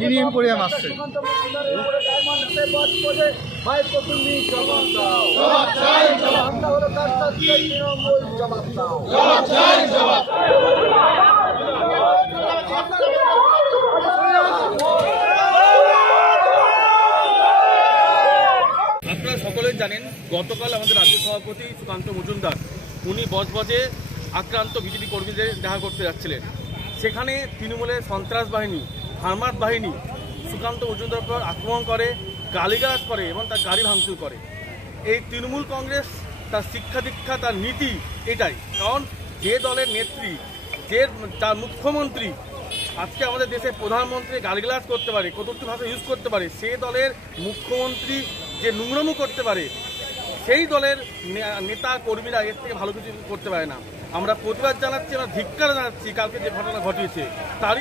গিরিম পড়িয়া মারছে। আপনারা সকলেই জানেন, গতকাল আমাদের রাজ্য সভাপতি সুকান্ত মজুমদার উনি বজবজে আক্রান্ত বিজেপি কর্মীদের দেখা করতে যাচ্ছিলেন। সেখানে তৃণমূলের সন্ত্রাস বাহিনী, ফার্মার বাহিনী সুকান্ত মজুমদার উপর আক্রমণ করে, গালিগালাজ করে এবং তার গাড়ি ভাঙচুর করে। এই তৃণমূল কংগ্রেস তার শিক্ষা দীক্ষা, তার নীতি এটাই। কারণ যে দলের নেত্রী, তার মুখ্যমন্ত্রী আজকে আমাদের দেশের প্রধানমন্ত্রী গালিগালাজ করতে পারে, কটূক্তি ভাষা ইউজ করতে পারে, সে দলের মুখ্যমন্ত্রী যে নোংরামো করতে পারে, সেই দলের নেতা কর্মীরা এর থেকে ভালো কিছু করতে পারে না। আমরা প্রতিবাদ জানাচ্ছি, আমরা ধিক্কার জানাচ্ছি কালকে যে ঘটনা ঘটিয়েছে তারই।